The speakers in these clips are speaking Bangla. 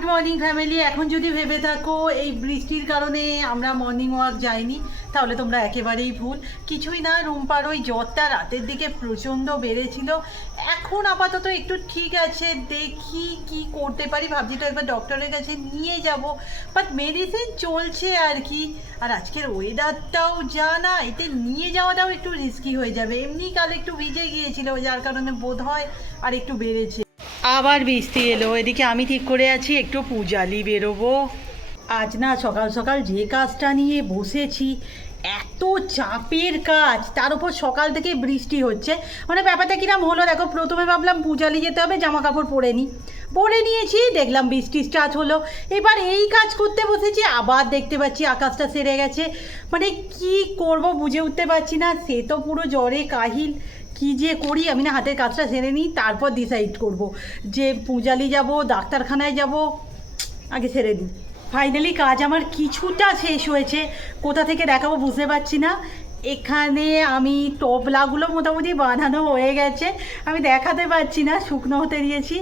Good morning family. এখন যদি ভেবে থাকো, এই বৃষ্টির কারণে আমরা মর্নিং ওয়াক যাইনি, তাহলে তোমরা একেবারেই ভুল। কিছুই না, রুম্পার ওই জ্বরটা রাতের দিকে প্রচণ্ড বেড়েছিল। এখন আপাতত একটু ঠিক আছে, দেখি কি করতে পারি। ভাবছি তো একবার ডক্টরের কাছে নিয়ে যাব। বাট মেডিসিন চলছে আর কি। আর আজকের ওয়েদারটাও যা না এতে নিয়ে যাওয়াটাও একটু রিস্কি হয়ে যাবে। এমনি কাল একটু ভিজে গিয়েছিল, যার কারণে বোধ হয় আর একটু বেড়েছে। আবার বৃষ্টি এলো। এদিকে আমি ঠিক করে আছি, একটু পূজালি বেরোবো। আজ না সকাল সকাল যে কাজটা নিয়ে বসেছি, এত চাপের কাজ, তার উপর সকাল থেকে বৃষ্টি হচ্ছে। মানে ব্যাপারটা কিরম হলো দেখো, প্রথমে ভাবলাম পূজালি যেতে হবে জামা কাপড় পরে নিই। পরে নিয়েছি, দেখলাম বৃষ্টি স্টার্ট হলো। এবার এই কাজ করতে বসেছি, আবার দেখতে পাচ্ছি আকাশটা সেরে গেছে। মানে কি করব বুঝে উঠতে পারছি না, সে তো পুরো জ্বরে কাহিল। কি যে করি, আমি না হাতের কাজটা সেরে নিই, তারপর ডিসাইড করব যে পূজালি যাব, ডাক্তারখানায় যাব, আগে সেরে নিই। ফাইনালি কাজ আমার কিছুটা শেষ হয়েছে, কোথা থেকে দেখাবো বুঝতে পারছি না। এখানে আমি টবলাগুলো মোটামুটি বানানো হয়ে গেছে, আমি দেখাতে পারছি না, শুকনো হতে দিয়েছি।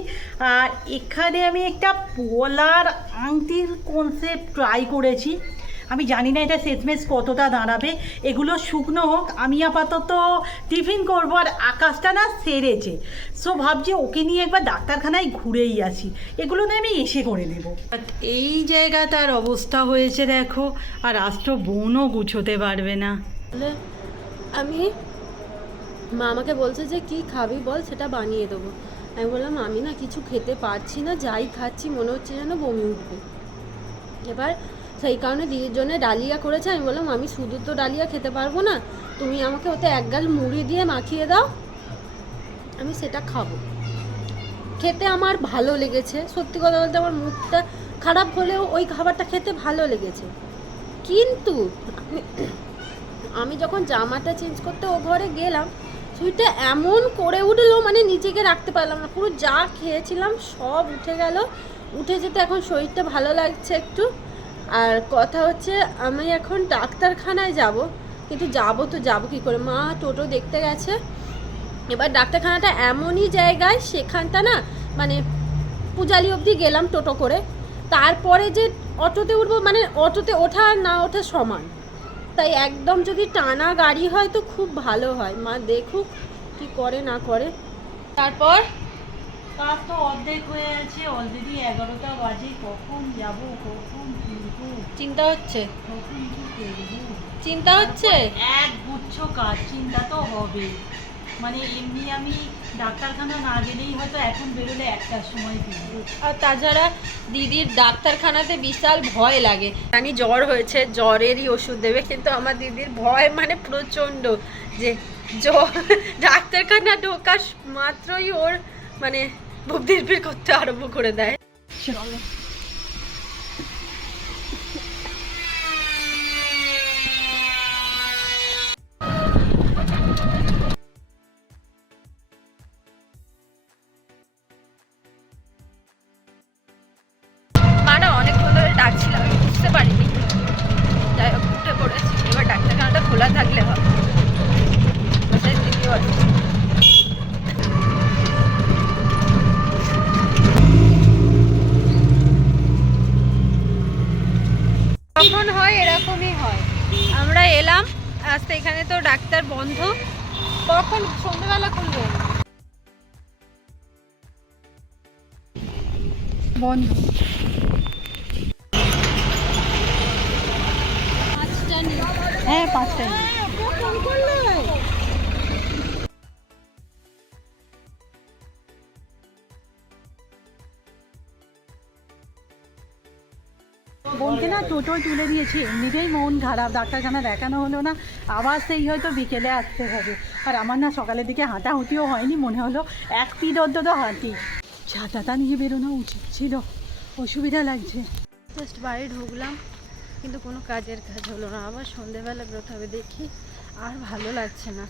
আর এখানে আমি একটা পোলার আংটির কনসেপ্ট ট্রাই করেছি। আমি জানি না এটা শেষমেশ কতটা দাঁড়াবে। এগুলো শুকনো হোক আমি আপাতত টিফিন করব আর আকাশটা না সেরেছে। সো ভাবছি ওকে নিয়ে একবার ডাক্তারখানায় ঘুরেই আসি। এগুলো না আমি এসে করে নেব। এই জায়গাটার অবস্থা হয়েছে দেখো আর রাষ্ট্র বোনও গুছোতে পারবে না। আমি মা আমাকে বলছে যে কি খাবি বল সেটা বানিয়ে দেবো। আমি বললাম আমি না কিছু খেতে পারছি না যাই খাচ্ছি মনে হচ্ছে যেন বমি উঠবে। এবার সেই কারণে দিদির জন্য ডালিয়া করেছে। আমি বললাম, আমি শুধু তো ডালিয়া খেতে পারব না, তুমি আমাকে ওতে এক গাল মুড়ি দিয়ে মাখিয়ে দাও, আমি সেটা খাব। খেতে আমার ভালো লেগেছে। সত্যি কথা বলতে আমার মুখটা খারাপ হলেও ওই খাবারটা খেতে ভালো লেগেছে। কিন্তু আমি যখন জামাটা চেঞ্জ করতে ও ঘরে গেলাম সুইটা এমন করে উঠল মানে নিজেকে রাখতে পারলাম না। পুরো যা খেয়েছিলাম সব উঠে গেল। উঠে যেতে এখন শরীরটা ভালো লাগছে একটু। আর কথা হচ্ছে, আমি এখন ডাক্তারখানায় যাব, কিন্তু যাব তো যাব কি করে? মা টোটো দেখতে গেছে। এবার ডাক্তারখানাটা এমনই জায়গায়, সেখানটা না মানে পূজালি অবধি গেলাম টোটো করে। তারপরে যে অটোতে উঠবো মানে অটোতে ওঠা আর না ওঠা সমান। তাই একদম যদি টানা গাড়ি হয় তো খুব ভালো হয়। মা দেখুক কি করে না করে। তারপর কাজ তো অর্ধেক হয়ে আছে অলরেডি এগারোটা বাজে, কখন যাব, কখন চিন্তা হচ্ছে? চিন্তা হচ্ছে? এক গুচ্ছ কাজ চিন্তা তো হবে। মানে এমনি আমি ডাক্তারখানা না গেলেই হয়তো এখন বেরোলে একটার সময় আর তাছাড়া দিদির ডাক্তারখানাতে বিশাল ভয় লাগে। জানি জ্বর হয়েছে জ্বরেরই ওষুধ দেবে কিন্তু আমার দিদির ভয় মানে প্রচণ্ড যে জ্বর ডাক্তারখানা ঢোকা মাত্রই ওর মানে বুক করতে আরম্ভ করে দেয়। চলো। পড়েছি এবার ডাক্তারখানাটা খোলা থাকলে হবে কখন হয়, এরকমই হয়। আমরা এলাম, আজকে এখানে তো ডাক্তার বন্ধ। কখন? সন্ধ্যেবেলা খুলবে? বন্ধ পাঁচটা নেই হ্যাঁ বোনকে না টোটোয় তুলে দিয়েছি, এমনিতেই মন খারাপ, ডাক্তারখানা দেখানো হলো না, আবার সেই হয়তো বিকেলে আসতে হবে। আর আমার না সকালের দিকে হাঁটাহুটিও হয়নি, মনে হলো এক পিঠ অন্তত হাঁটি। ছাতাটা নিয়ে বেরোনো উচিত ছিল, অসুবিধা লাগছে। জাস্ট বাড়ি ঢুকলাম। কিন্তু কোনো কাজের কাজ হলো না। আবার সন্ধেবেলা বেরোতে হবে দেখি আর ভালো লাগছে না।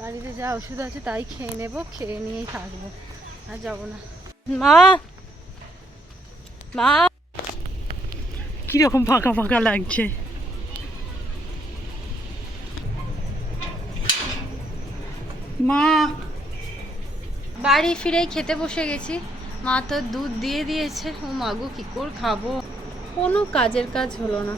বাড়িতে যা ওষুধ আছে তাই খেয়ে নেব খেয়ে নিয়েই থাকব। আর যাব না। মা! মা! কীরকম ফাঁকা ফাঁকা লাগছে? মা! বাড়ি ফিরেই খেতে বসে গেছি। মা তো দুধ দিয়ে দিয়েছে। ও মাগো কি করে খাব? কোনো কাজের কাজ হলো না।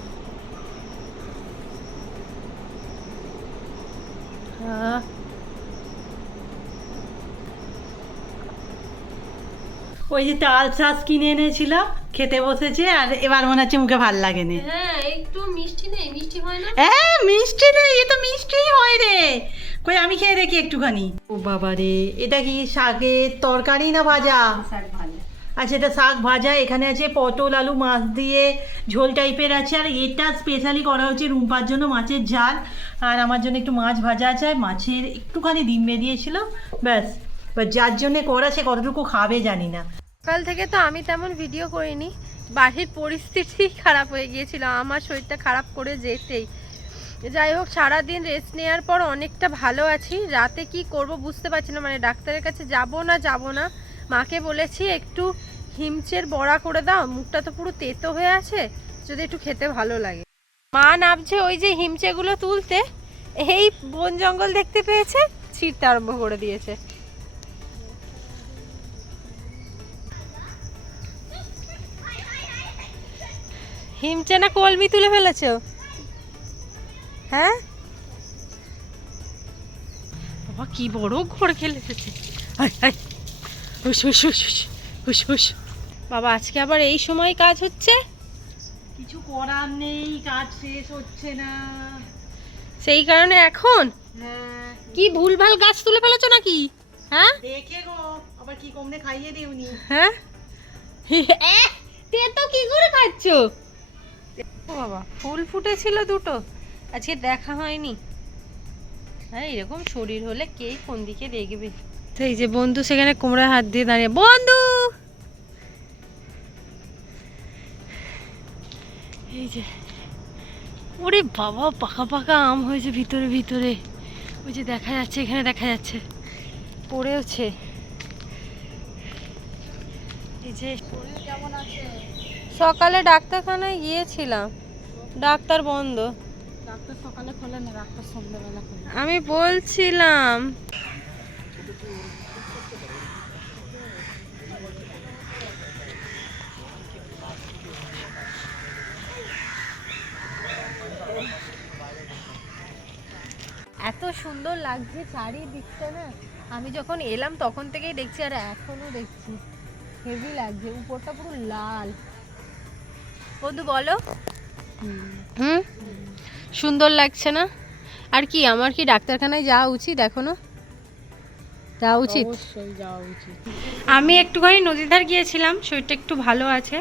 ওই যে তাল শাঁস কিনে এনেছিলাম খেতে বসেছে আর এবার মনে হচ্ছে মুখে ভালো লাগে না হ্যাঁ একটু মিষ্টি নেই মিষ্টি হয় না? হ্যাঁ মিষ্টি নেই এ তো মিষ্টিই হয় রে। কই আমি খেয়ে দেখি একটুখানি। ও বাবা রে এটা কি শাকের তরকারি না ভাজা। আচ্ছা এটা শাক ভাজা, এখানে আছে পটল, আলু, মাছ দিয়ে ঝোল টাইপের আছে। আর এটা স্পেশালি করা হচ্ছে রুম্পার জন্য মাছের ঝাল। আর আমার জন্য একটু মাছ ভাজা আছে। আর মাছের একটুখানি ডিম বেরিয়েছিল। ব্যাস। বা যার জন্য করা, সে কতটুকু খাবে জানি না। সকাল থেকে তো আমি তেমন ভিডিও করিনি। বাড়ির পরিস্থিতি খারাপ হয়ে গিয়েছিল। আমার শরীরটা খারাপ করে যেতেই। যাই হোক, সারাদিন রেস্ট নেওয়ার পর অনেকটা ভালো আছি। রাতে কি করব বুঝতে পারছি না। মানে ডাক্তারের কাছে যাব না যাব না। মাকে বলেছি, একটু হিমচের বড়া করে দাও, মুখটা তো পুরো তেতো হয়ে আছে, যদি একটু খেতে ভালো লাগে। মা নামছে ওই যে হিমচেগুলো তুলতে, এই বন জঙ্গল দেখতে পেয়েছে? ছিঁড়তে আরম্ভ করে দিয়েছে। হিমচে না কলমি তুলে ফেলেছ হ্যাঁ? বাবা, কি বড় ঘর খেলে আয়। হুস, হুস, হুস, হুস, হুস, হুস। বাবা আজকে আবার এই সময় কাজ হচ্ছে? কিছু করার নেই কাজ শেষ হচ্ছে না। সেই কারণে এখন? হ্যাঁ। কি ভুলভাল গাছ তুলে ফেলেছো নাকি? হ্যাঁ? দেখে গো আবার কি কমনে খাইয়ে দিওনি। হ্যাঁ? এহ, তেতো কি করে খাচ্ছ? বাবা ফুল ফুটেছিল দুটো। আজকে দেখা হয়নি। হ্যাঁ এরকম শরীর হলে কে কোন দিকে দেখবে? তো এই যে বন্ধু সেখানে কোমরে হাত দিয়ে দাঁড়িয়ে বন্ধু! এই যে ওরে বাবা পাকা পাকা আম হয়েছে ভিতরে ভিতরে। ওই যে দেখা যাচ্ছে এখানে দেখা যাচ্ছে। পড়েওছে। এই যে কেমন আছে? সকালে ডাক্তারখানায় গিয়েছিলাম। ডাক্তার বন্ধ। ডাক্তার সকালে খোলে না ডাক্তার সন্ধ্যাবেলা খোলে আমি বলছিলাম এত সুন্দর লাগছে চারিদিকটা না। আমি যখন এলাম তখন থেকেই দেখছি, আর এখনও দেখছি। হেভি লাগছে, উপরটা পুরো লাল। বন্ধু, বলো। হুম? সুন্দর লাগছে না? আর কি, আমার কি ডাক্তারখানায় যাওয়া উচিত এখনও? যাওয়া উচিত? যাওয়া উচিত। আমি একটুখানি নদীধার গিয়েছিলাম শরীরটা একটু ভালো আছে।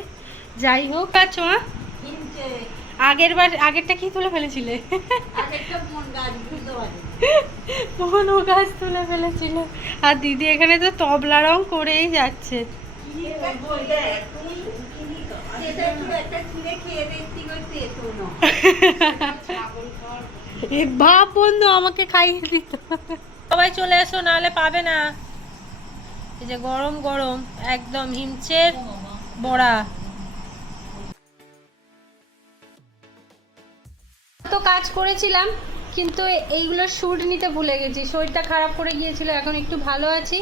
যাই হোক আছো মা? আগের বার আগেরটা কি তুলে ফেলেছিলে? কোনো গাছ তুলে ফেলেছিল? আর দিদি এখানে তো তবলা রং করেই যাচ্ছে। বাপ বন্ধু আমাকে খাইয়ে দিত। সবাই চলে এসো নাহলে পাবে না। এই যে গরম গরম একদম হিমচের বড়া। তো কাজ করেছিলাম কিন্তু এইগুলো শুট নিতে ভুলে গেছি। শরীরটা খারাপ করে গিয়েছিল এখন একটু ভালো আছি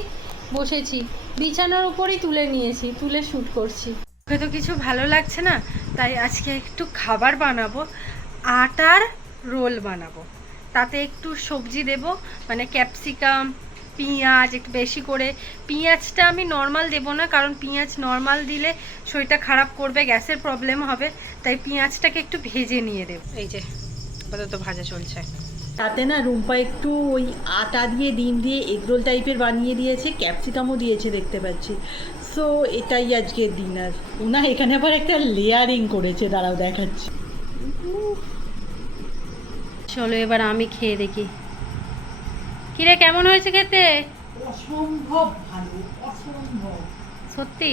বসেছি। বিছানার উপরেই তুলে নিয়েছি তুলে শ্যুট করছি। ওকে তো কিছু ভালো লাগছে না তাই আজকে একটু খাবার বানাবো আটার রোল বানাবো। তাতে একটু সবজি দেব মানে ক্যাপসিকাম পেঁয়াজ একটু বেশি করে। পেঁয়াজটা আমি নর্মাল দেব না কারণ পেঁয়াজ নর্মাল দিলে শরীরটা খারাপ করবে গ্যাসের প্রবলেম হবে তাই পেঁয়াজটাকে একটু ভেজে নিয়ে দেব। এই যে আপাতত ভাজা চলছে। তাতে না রুম্পা একটু ওই আটা দিয়ে ডিম দিয়ে এগরোল টাইপের বানিয়ে দিয়েছে ক্যাপসিকামও দিয়েছে দেখতে পাচ্ছি। সো এটাই আজকের ডিনার ওনা এখানে আবার একটা লেয়ারিং করেছে দাঁড়াও দেখাচ্ছি। চলো এবার আমি খেয়ে দেখি। কিরে কেমন হয়েছে খেতে? অসম্ভব ভালো অসম্ভব। সত্যি?